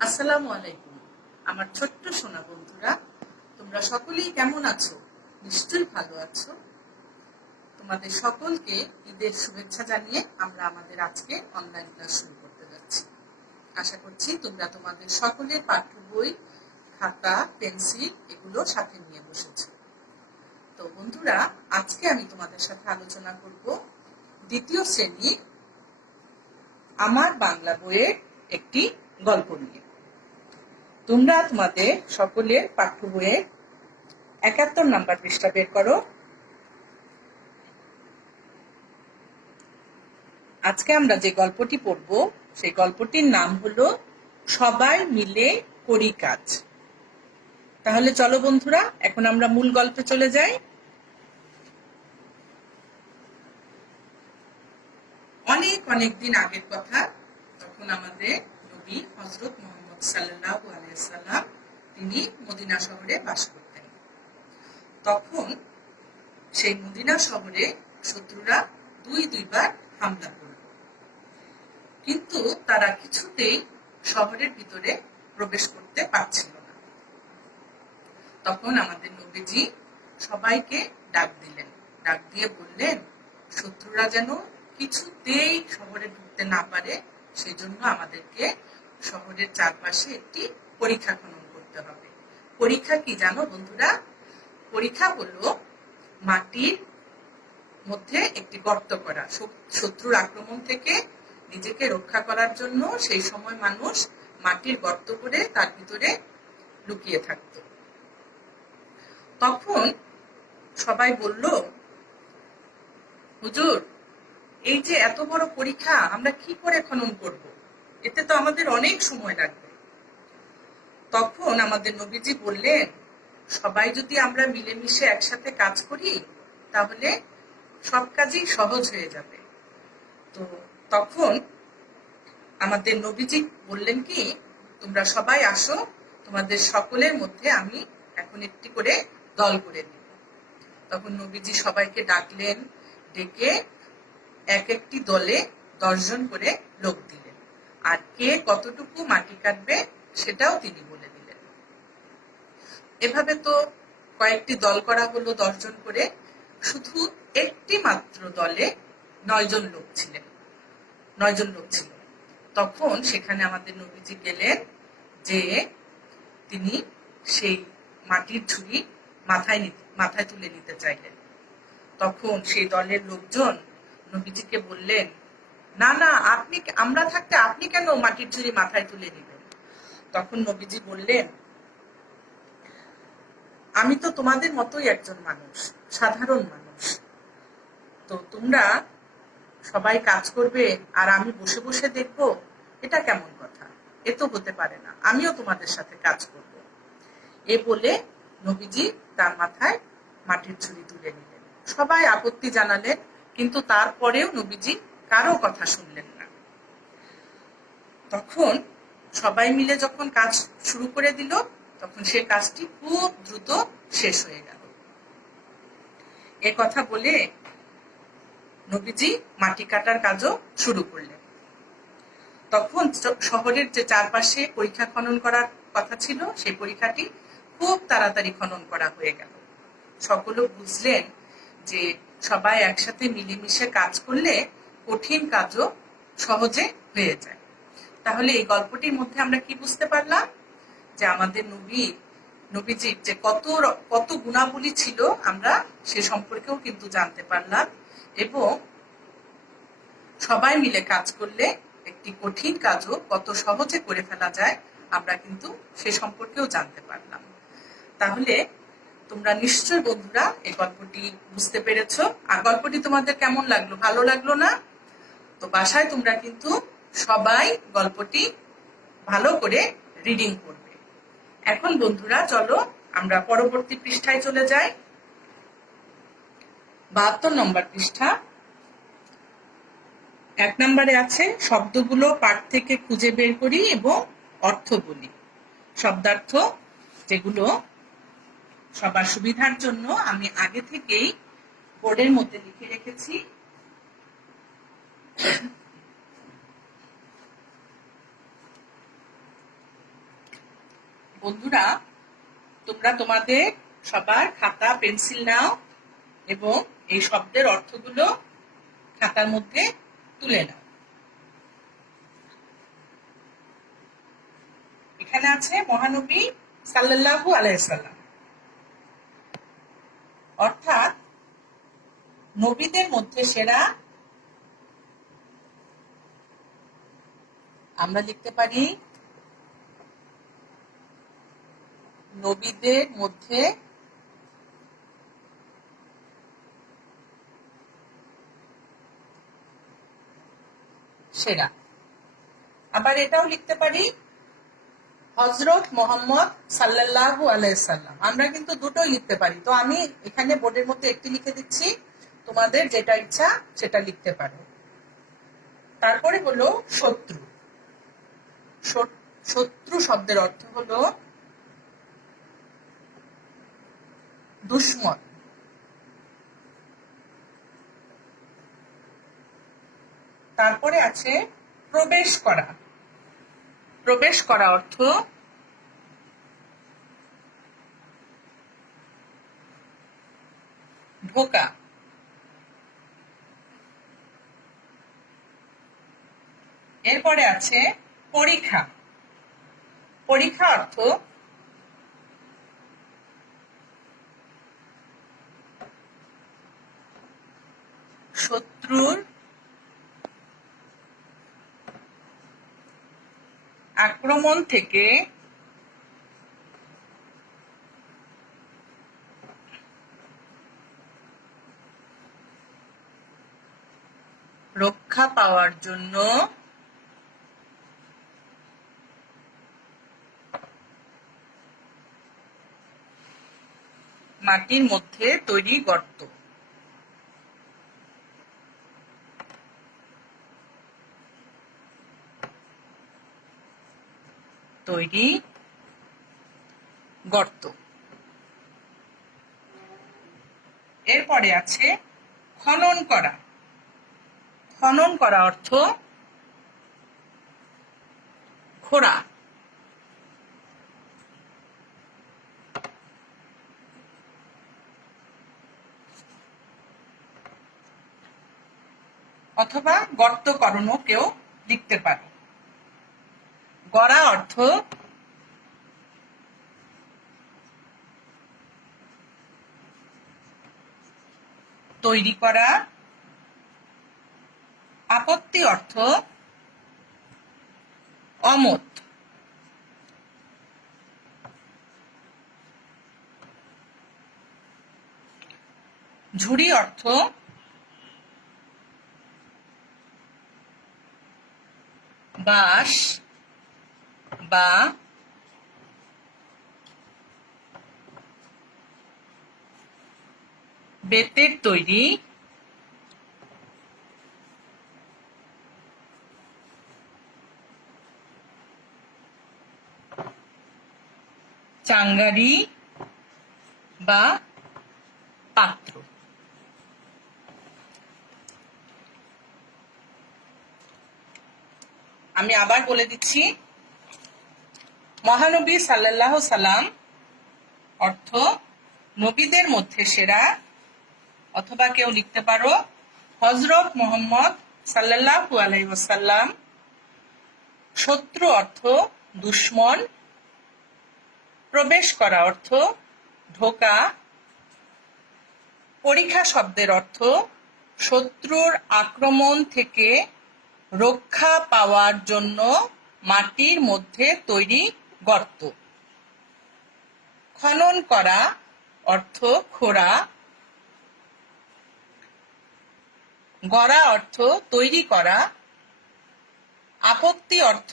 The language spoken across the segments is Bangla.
আসসালামু আলাইকুম। আমার ছোট্ট সোনা বন্ধুরা, তোমরা সকলেই কেমন আছো? নিশ্চয়ই ভালো আছো। তোমাদের সকলকে ঈদের শুভেচ্ছা জানিয়ে আমরা আমাদের আজকে অনলাইন ক্লাস শুরু করতে যাচ্ছি। আশা করছি তোমরা তোমাদের সকলের পাঠ্য বই, খাতা, পেন্সিল এগুলো সাথে নিয়ে বসেছো। তো বন্ধুরা, আজকে আমি তোমাদের সাথে আলোচনা করব দ্বিতীয় শ্রেণীর আমার বাংলা বইয়ের একটি গল্প নিয়ে। তোমরা তোমাদের সকলের পাঠ্য বইয়ের ৭১ নাম্বার পৃষ্ঠা বের করো। আজকে আমরা যে গল্পটি পড়ব সেই গল্পটির নাম হলো সবাই মিলে করি কাজ। তাহলে চলো বন্ধুরা, এখন আমরা মূল গল্পে চলে যাই। অনেক অনেক দিন আগের কথা, তখন আমাদের নবী হযরত মুহাম্মদ সাল্লাল্লাহু আলাইহি সাল্লাম তিনি মদিনা শহরে বাস করতেন। তখন সেই মদিনা শহরে শত্রুরা দুইবার হামলা করল, কিন্তু তারা কিছুতেই শহরের ভিতরে প্রবেশ করতে পারছিল না। তখন আমাদের নবীজি সবাইকে ডাক দিলেন, ডাক দিয়ে বললেন, শত্রুরা যেন কিছুতেই শহরে ঢুকতে না পারে, সেই জন্য আমাদেরকে শহরের চারপাশে একটি পরীক্ষা খনন করতে হবে। পরীক্ষা কি জানো বন্ধুরা? পরীক্ষা হলো মাটির মধ্যে একটি গর্ত করা। শত্রুর আক্রমণ থেকে নিজেকে রক্ষা করার জন্য সেই সময় মানুষ মাটির গর্ত করে তার ভিতরে লুকিয়ে থাকত। তখন সবাই বলল, হুজুর, এই যে এত বড় পরীক্ষা আমরা কি করে খনন করব? এতে তো আমাদের অনেক সময় লাগবে। তখন আমাদের নবীজি বললেন, সবাই যদি আমরা মিলেমিশে একসাথে কাজ করি তাহলে সব কাজই সহজ হয়ে যাবে। তো তখন আমাদের নবীজি বললেন কি, তোমরা সবাই আসো, তোমাদের সকলের মধ্যে আমি এখন একটি করে দল করে দিব। তখন নবীজি সবাইকে ডাকলেন, ডেকে এক একটি দলে 10 জন করে লোক দিলেন, আর কে কতটুকু মাটি কাটবে সেটাও তিনি বলে দিলেন। এভাবে তো কয়েকটি দল করা হলো 10 জন করে। শুধু একটি মাত্র দলে 9 জন লোক ছিল। তখন সেখানে আমাদের নবীজি গেলেন, যে তিনি সেই মাটির ঝুড়ি মাথায় তুলে নিতে চাইলেন। তখন সেই দলের লোকজন নবীজিকে বললেন, না না, আমরা থাকতে আপনি কেন মাটির ঝুড়ি মাথায় তুলে নিবেন? তখন নবীজি বললেন, আমি তো তোমাদের মতোই একজন মানুষ, সাধারণ মানুষ। তো তোমরা সবাই কাজ করবে আর আমি বসে বসে দেখব, এটা কেমন কথা? এ তো হতে পারে না, আমিও তোমাদের সাথে কাজ করব। এ বলে নবীজি তার মাথায় মাটির ঝুড়ি তুলে নিলেন। সবাই আপত্তি জানালেন, কিন্তু তারপরেও নবীজি কারো কথা শুনলেন না। তখন সবাই মিলে যখন কাজ শুরু করে দিল, তখন সে কাজটি খুব দ্রুত শেষ হয়ে গেল। এ কথা বলে নবীজি মাটি কাটার কাজও শুরু করলেন। তখন শহরের যে চারপাশে পরীক্ষা খনন করার কথা ছিল, সেই পরীক্ষাটি খুব তাড়াতাড়ি খনন করা হয়ে গেল। সকলে বুঝলেন যে সবাই একসাথে মিলেমিশে কাজ করলে কঠিন কাজও সহজে হয়ে যায়। তাহলে এই গল্পটির মধ্যে আমরা কি বুঝতে পারলাম? যে আমাদের নবীজির যে কত গুণাবলী ছিল আমরা সে সম্পর্কেও কিন্তু জানতে পারলাম, এবং সবাই মিলে কাজ করলে একটি কঠিন কাজও কত সহজে করে ফেলা যায় আমরা কিন্তু সে সম্পর্কেও জানতে পারলাম। তাহলে তোমরা নিশ্চয় বন্ধুরা এই গল্পটি বুঝতে পেরেছো। আর গল্পটি তোমাদের কেমন লাগলো? ভালো লাগলো না? তো বাসায় তোমরা কিন্তু সবাই গল্পটি ভালো করে রিডিং করবে। এখন বন্ধুরা চলো আমরা পরবর্তী পৃষ্ঠায় চলে যাই। 72 নম্বর পৃষ্ঠা। 1 নম্বরে আছে, শব্দগুলো পাঠ থেকে খুঁজে বের করি এবং অর্থ বলি। শব্দার্থ যেগুলো সবার সুবিধার জন্য আমি আগে থেকেই বোর্ডের মধ্যে লিখে রেখেছি। বন্ধুরা, তোমরা তোমাদের সবার খাতা পেন্সিল নাও এবং এই শব্দের অর্থগুলো খাতার মধ্যে তুলে নাও। এখানে আছে মহানবী সাল্লাল্লাহু আলাইহি সাল্লাম, অর্থাৎ নবীদের মধ্যে সেরা। আমরা লিখতে পারি নবীদের মধ্যে সেরা। আবার এটাও লিখতে পারি হযরত মুহাম্মদ সাল্লাল্লাহু আলাইহি সাল্লাম। আমরা কিন্তু দুটোই লিখতে পারি, তো আমি এখানে বোর্ডের মধ্যে একটি লিখে দিচ্ছি, তোমাদের যেটা ইচ্ছা সেটা লিখতে পারো। তারপরে হলো শত্রু। শত্রু শব্দের অর্থ হলো দুশ্মন। তারপরে আছে প্রবেশ করা। প্রবেশ করা অর্থ ঢোকা। এরপরে আছে পরীক্ষা। পরীক্ষা অর্থ শত্রুর আক্রমণ থেকে রক্ষা পাওয়ার জন্য মাটির মধ্যে তৈরি গর্ত। তৈরি গর্ত। এরপরে আছে খনন করা। খনন করা অর্থ খোঁড়া। অথবা গর্তকরণও কেউ লিখতে পারে। গড়া অর্থ তৈরি করা। আপত্তি অর্থ অমত। ঝুড়ি অর্থ বাঁশ বা বেতের তৈরি চাঙ্গারি বা পাত্র। আমি আবার বলে দিচ্ছি, মহানবী সাল্লাল্লাহু সাল্লাম অর্থ নবীদের মধ্যে সেরা, অথবা কেউ লিখতে পারো হযরত মুহাম্মদ সাল্লাল্লাহু আলাইহি ওয়াসাল্লাম। শত্রু অর্থ দুশ্মন। প্রবেশ করা অর্থ ঢোকা। পরীক্ষা শব্দের অর্থ শত্রুর আক্রমণ থেকে রক্ষা পাওয়ার জন্য মাটির মধ্যে তৈরি গর্ত। খনন করা অর্থ খোঁড়া। গড়া অর্থ তৈরি করা। আপত্তি অর্থ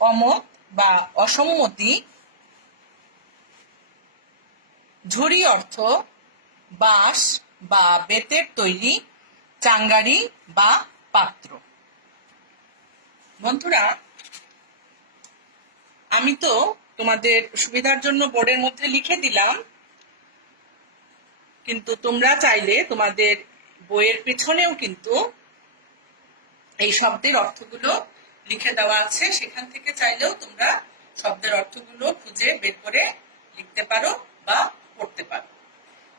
অমত বা অসম্মতি। ঝুড়ি অর্থ বাঁশ বা বেতের তৈরি চাঙ্গারি বা পাত্র। বন্ধুরা, আমি তো তোমাদের সুবিধার জন্য বোর্ডের মধ্যে লিখে দিলাম, কিন্তু তোমরা চাইলে তোমাদের বইয়ের পিছনেও কিন্তু এই শব্দের অর্থগুলো লিখে দেওয়া আছে, সেখান থেকে চাইলেও তোমরা শব্দের অর্থগুলো খুঁজে বের করে লিখতে পারো বা পড়তে পারো।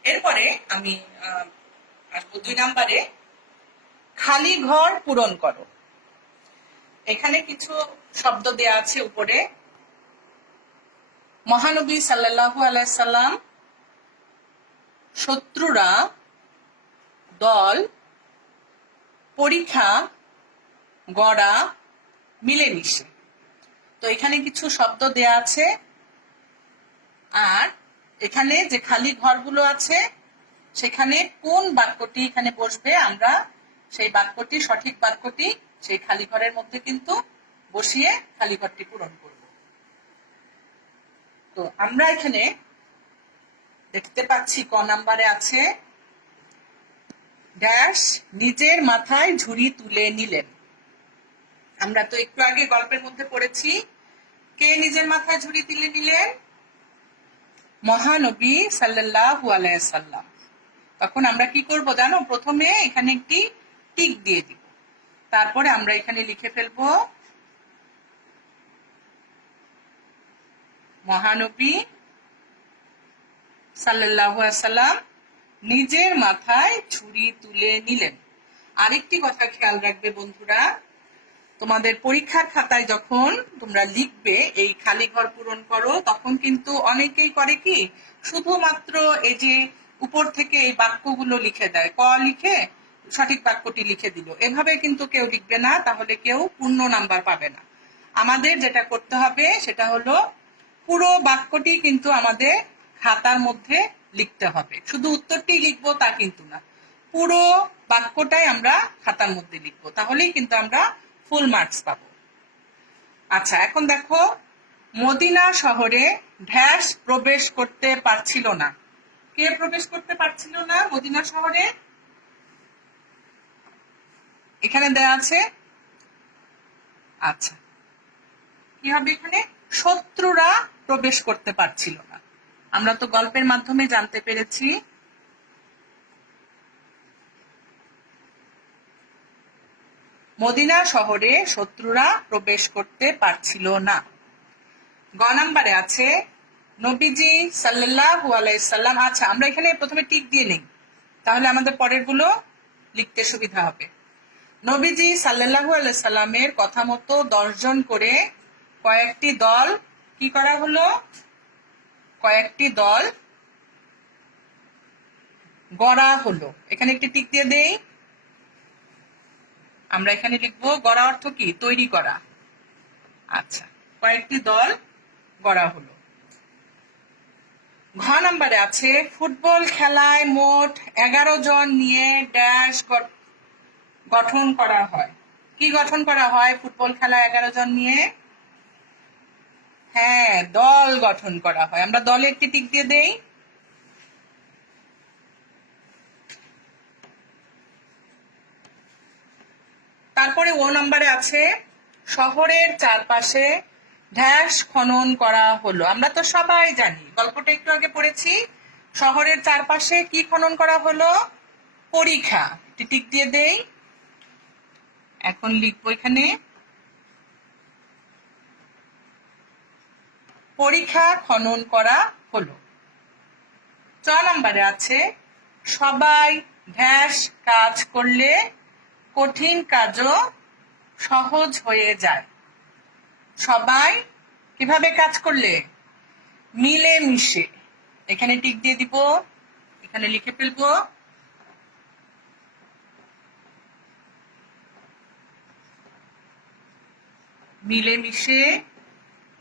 এরপরে আমি আসবো 2 নম্বরে, খালি ঘর পূরণ করো। এখানে কিছু শব্দ দেয়া আছে উপরে। মহানবী সাল্লাল্লাহু আলাইহি সাল্লাম, শত্রুরা, দল, পরীক্ষা, গড়া, মিলেমিশে। তো এখানে কিছু শব্দ দেয়া আছে, আর এখানে যে খালি ঘরগুলো আছে সেখানে কোন বাক্যটি এখানে বসবে, আমরা সেই বাক্যটি, সঠিক বাক্যটি সেই খালি ঘরের মধ্যে কিন্তু বসিয়ে খালি ঘরটি পূরণ করব। তো আমরা এখানে দেখতে পাচ্ছি ক নাম্বারে আছে, ড্যাশ নিজের মাথায় ঝুড়ি তুলে নিলেন। আমরা তো একটু আগে গল্পের মধ্যে পড়েছি, কে নিজের মাথায় ঝুড়ি তুলে নিলেন? মহানবী সাল্লাল্লাহু আলাইহি সাল্লাম। তখন আমরা কি করব জানো? প্রথমে এখানে একটি টিক দিয়ে দিব, তারপরে আমরা এখানে লিখে ফেলবো মহানবী সাল্লাল্লাহু আলাইহি সাল্লাম নিজের মাথায় ঝুড়ি তুলে নিলেন। আরেকটি কথা খেয়াল রাখবে বন্ধুরা, তোমাদের পরীক্ষার খাতায় যখন তোমরা লিখবে এই খালি ঘর পূরণ করো, তখন কিন্তু অনেকেই করে কি, শুধুমাত্র এই যে উপর থেকে এই বাক্যগুলো লিখে দেয়, ক লিখে সঠিক বাক্যটি লিখে দিল, এভাবে কিন্তু কেউ লিখবে না, তাহলে কেউ পূর্ণ নাম্বার পাবে না। আমাদের যেটা করতে হবে সেটা হলো পুরো বাক্যটি কিন্তু আমাদের খাতার মধ্যে লিখতে হবে। শুধু উত্তরটি লিখবো তা কিন্তু না, পুরো বাক্যটাই আমরা খাতার মধ্যে লিখবো, তাহলেই কিন্তু আমরা ফুল মার্কস পাবো। আচ্ছা, এখন দেখো, মদিনা শহরে ড্যাশ প্রবেশ করতে পারছিল না। কে প্রবেশ করতে পারছিল না মদিনা শহরে? এখানে দেয়া আছে। আচ্ছা, কি হবে এখানে? শত্রুরা প্রবেশ করতে পারছিল না। আমরা তো গল্পের মাধ্যমে জানতে পেরেছি মদিনা শহরে শত্রুরা প্রবেশ করতে পারছিল না। গ নাম্বারে আছে, নবীজি সাল্লাল্লাহু আলাইহি সাল্লাম। আচ্ছা, আমরা এখানে প্রথমে টিক দিয়ে নেই, তাহলে আমাদের পরের গুলো লিখতে সুবিধা হবে। নবীজি সাল্লাল্লাহু আলাইহি সাল্লামের কথা মতো 10 জন করে কয়েকটি দল কি করা হলো? কয়েকটি দল গড়া হলো। এখানে একটি টিক দিয়ে দেই। আমরা এখানে লিখবো গড়া অর্থ কি? তৈরি করা। আচ্ছা, কয়েকটি দল গড়া হলো। ঘ নাম্বারে আছে, ফুটবল খেলায় মোট 11 জন নিয়ে ড্যাশ গঠন করা হয়। কি গঠন করা হয় ফুটবল খেলায় 11 জন নিয়ে? হ্যাঁ, দল গঠন করা হয়। আমরা দলে একটি টিক দিয়ে দেই। তারপরে ও নাম্বারে আছে, শহরের চারপাশে ড্যাশ খনন করা হলো। আমরা তো সবাই জানি, গল্পটা একটু আগে পড়েছি, শহরের চারপাশে কি খনন করা হলো? পরিখা। টিক দিয়ে দেই। এখন লিখবো এখানে পরিখা খনন করা হলো। চ নাম্বারে আছে, সবাই ড্যাশ কাজ করলে কঠিন কাজও সহজ হয়ে যায়। সবাই কিভাবে কাজ করলে? মিলে মিশে। এখানে টিক দিয়ে দিব, এখানে লিখে ফেলবো মিলে মিশে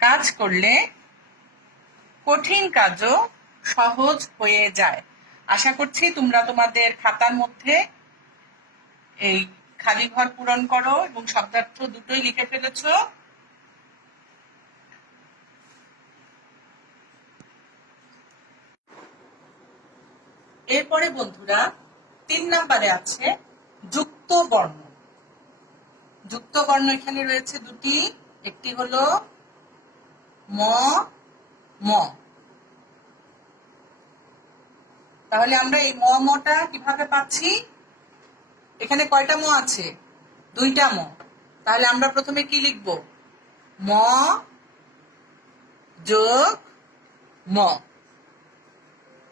কাজ করলে কঠিন কাজও সহজ হয়ে যায়। আশা করছি তোমরা তোমাদের খাতার মধ্যে এই খালি ঘর পূরণ করো এবং শব্দার্থ দুটোই লিখে ফেলেছো। এরপরে বন্ধুরা 3 নাম্বারে আছে যুক্ত বর্ণ। যুক্ত বর্ণ এখানে রয়েছে দুটি, একটি হলো ম, ম। তাহলে আমরা এই মটা কিভাবে পাচ্ছি? এখানে কয়টা ম আছে? 2টা ম। তাহলে আমরা প্রথমে কি লিখব? ম যোগ ম।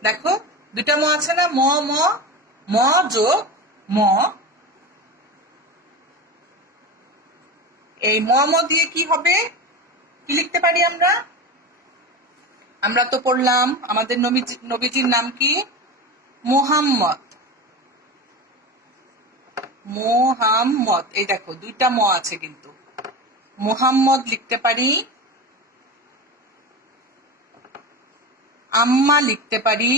দেখো দুইটা ম আছে না, ম ম, ম যোগ ম। এই ম ম দিয়ে কি হবে, কি লিখতে পারি আমরা? আমরা তো পড়লাম আমাদের নবীজির নাম কি? মুহাম্মদ। মুহাম্মদ, এই দেখো দুইটা ম আছে কিন্তু। মুহাম্মদ লিখতে পারি, আম্মা লিখতে পারি,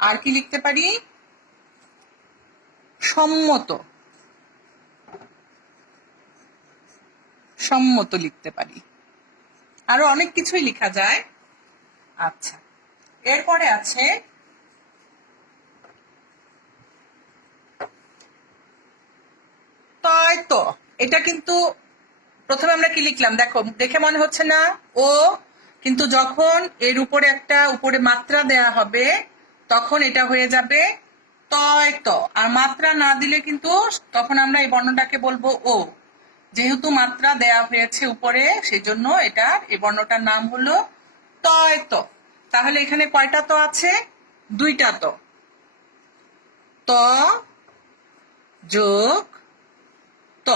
আর কি লিখতে পারি? সম্মত, সম্মত লিখতে পারি। আরো অনেক কিছুই লেখা যায়। আচ্ছা, এরপরে আছে তাই তো। এটা কিন্তু প্রথমে আমরা কি লিখলাম দেখো, দেখে মনে হচ্ছে না ও, কিন্তু যখন এর উপরে একটা উপরে মাত্রা দেয়া হবে তখন এটা হয়ে যাবে তয় ত। আর মাত্রা না দিলে কিন্তু তখন আমরা এই বর্ণটাকে বলবো ও। যেহেতু মাত্রা দেয়া হয়েছে উপরে, সেই জন্য এটার এই বর্ণটার নাম হলো তয় ত। তাহলে এখানে কয়টা ত আছে? দুইটা ত। ত যোগ ত,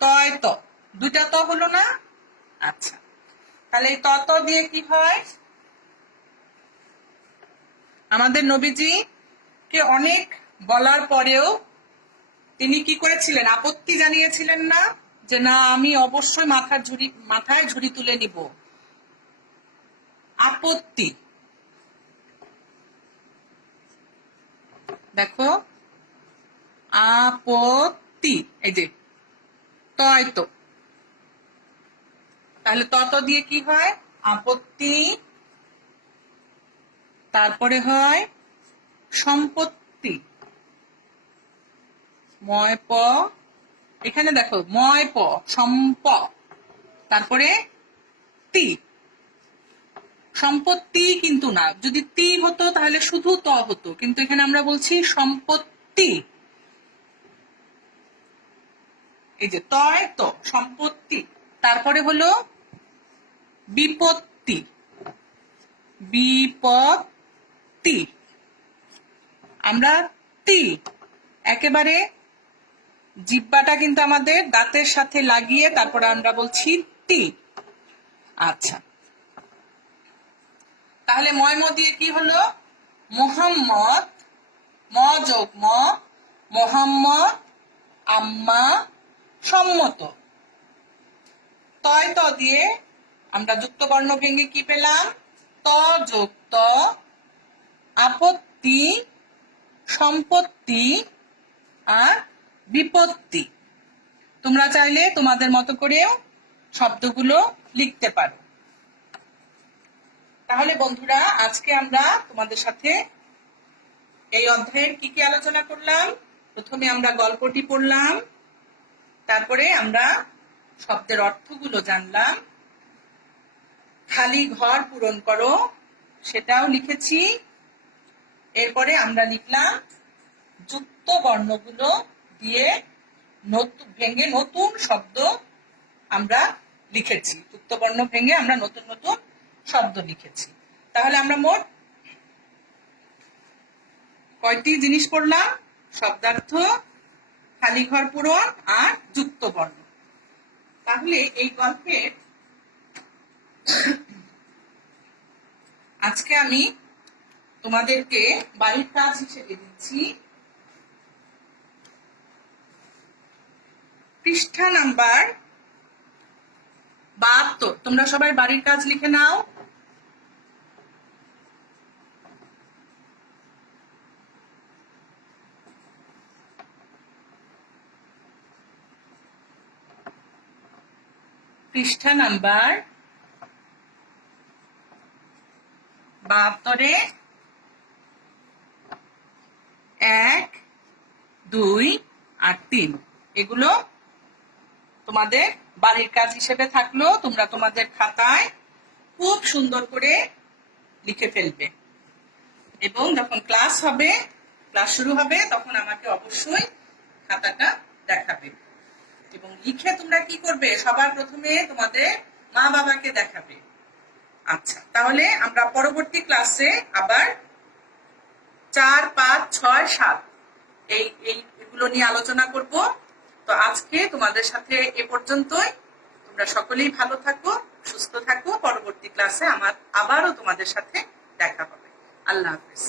তয় ত, দুইটা ত হলো না? আচ্ছা, তাহলে এই ত দিয়ে কি হয়? আমাদের নবীজি কে অনেক বলার পরেও তিনি কি করেছিলেন? আপত্তি জানিয়েছিলেন না, যে না আমি অবশ্যই মাথায় ঝুড়ি তুলে নিব। আপত্তি, দেখো আপত্তি, এই যে তয় তো। তাহলে তত দিয়ে কি হয়? আপত্তি, তারপরে হয় সম্পত্তি, ময় প, এখানে দেখো ময় প, সম্প, তারপরে তি। সম্পত্তি কিন্তু না, যদি তি হতো তাহলে শুধু ত হতো, কিন্তু এখানে আমরা বলছি সম্পত্তি। এই যে তয় তো, সম্পত্তি। তারপরে হলো বিপত্তি, বিপত্তি। আমরা তি একেবারে জিহ্বাটা কিন্তু আমাদের দাঁতের সাথে লাগিয়ে তারপরে আমরা বলছি তি। আচ্ছা, তাহলে ময় ম দিয়ে কি হলো? মুহাম্মদ, ম যোগ ম, মোহাম্মদ, আম্মা, সম্মত। তয় ত দিয়ে আমরা যুক্ত বর্ণ ভেঙে কি পেলাম? ত যোগ ত, আপত্তি, সম্পত্তি আর বিপত্তি। তোমরা চাইলে তোমাদের মতো করেও শব্দগুলো লিখতে পারো। তাহলে বন্ধুরা, আজকে আমরা তোমাদের সাথে এই অধ্যায়ের কি কি আলোচনা করলাম? প্রথমে আমরা গল্পটি পড়লাম, তারপরে আমরা শব্দের অর্থগুলো জানলাম, খালি ঘর পূরণ করো সেটাও লিখেছি। এরপরে আমরা লিখলাম যুক্ত বর্ণগুলো দিয়ে ভেঙে নতুন শব্দ আমরা লিখেছি। যুক্ত বর্ণ ভেঙে আমরা নতুন নতুন শব্দ লিখেছি। তাহলে আমরা মোট কয়টি জিনিস পড়লাম? শব্দার্থ, খালি ঘর পূরণ আর যুক্ত বর্ণ। তাহলে এই গল্পের আজকে আমি তোমাদেরকে বাড়ির কাজ হিসেবে দিচ্ছি পৃষ্ঠা নাম্বার 72। তোমরা সবাই বাড়ির কাজ লিখে নাও। পৃষ্ঠা নাম্বার 72-এ 1, 2 আর 3 এগুলো তোমাদের বাড়ির কাজ হিসেবে থাকলো। তোমরা তোমাদের খাতায় খুব সুন্দর করে লিখে ফেলবে এবং যখন ক্লাস শুরু হবে তখন আমাকে অবশ্যই খাতাটা দেখাবে। এবং লিখে তোমরা কি করবে, সবার প্রথমে তোমাদের মা বাবাকে দেখাবে। আচ্ছা, তাহলে আমরা পরবর্তী ক্লাসে আবার 4, 5, 6, 7 এইগুলো নিয়ে আলোচনা করব। তো আজকে তোমাদের সাথে এ পর্যন্তই। তোমরা সকলেই ভালো থাকো, সুস্থ থাকো। পরবর্তী ক্লাসে আবারও তোমাদের সাথে দেখা হবে। আল্লাহ হাফেজ।